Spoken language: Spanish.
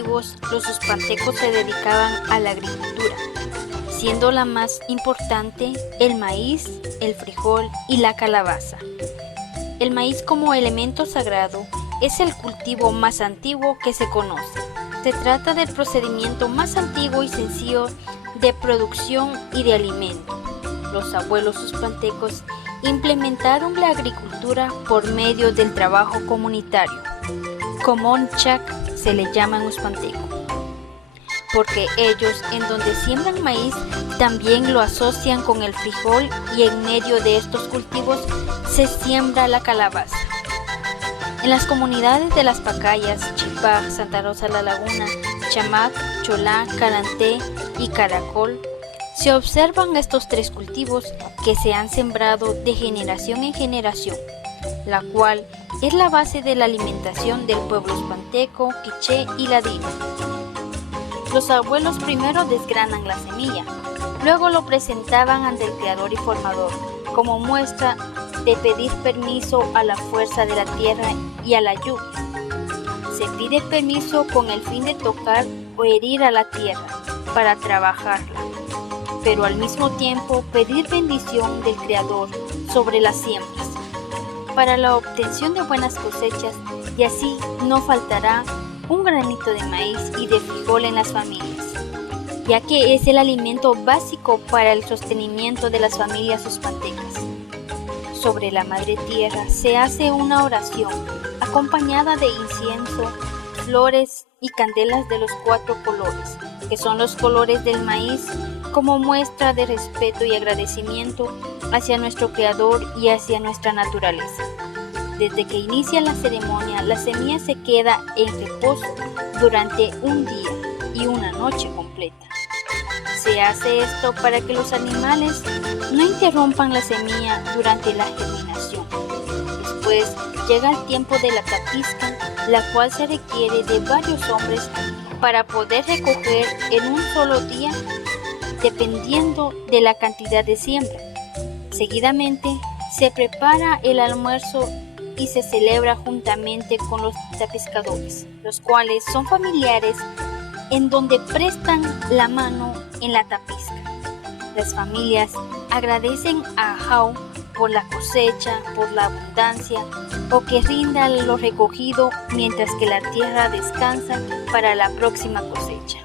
antiguos, los uspantecos se dedicaban a la agricultura, siendo la más importante el maíz, el frijol y la calabaza. El maíz como elemento sagrado es el cultivo más antiguo que se conoce. Se trata del procedimiento más antiguo y sencillo de producción y de alimento. Los abuelos uspantecos implementaron la agricultura por medio del trabajo comunitario. Comonchac se le llama en uspanteco, porque ellos en donde siembran maíz también lo asocian con el frijol y en medio de estos cultivos se siembra la calabaza. En las comunidades de Las Pacayas, Chipá, Santa Rosa la Laguna, Chamac, Cholá, Caranté y Caracol, se observan estos tres cultivos que se han sembrado de generación en generación, la cual es la base de la alimentación del pueblo uspanteco, quiché y ladino. Los abuelos primero desgranan la semilla, luego lo presentaban ante el creador y formador, como muestra de pedir permiso a la fuerza de la tierra y a la lluvia. Se pide permiso con el fin de tocar o herir a la tierra para trabajarla, pero al mismo tiempo pedir bendición del creador sobre las siembras, para la obtención de buenas cosechas, y así no faltará un granito de maíz y de frijol en las familias, ya que es el alimento básico para el sostenimiento de las familias uspantecas. Sobre la madre tierra se hace una oración acompañada de incienso, flores y candelas de los 4 colores, que son los colores del maíz, como muestra de respeto y agradecimiento hacia nuestro creador y hacia nuestra naturaleza. Desde que inicia la ceremonia, la semilla se queda en reposo durante un día y una noche completa. Se hace esto para que los animales no interrumpan la semilla durante la germinación. Después llega el tiempo de la tapizca, la cual se requiere de varios hombres para poder recoger en un solo día, dependiendo de la cantidad de siembra. Seguidamente se prepara el almuerzo y se celebra juntamente con los tapizcadores, los cuales son familiares en donde prestan la mano en la tapizca. Las familias agradecen a Ajau por la cosecha, por la abundancia, o que rinda lo recogido mientras que la tierra descansa para la próxima cosecha.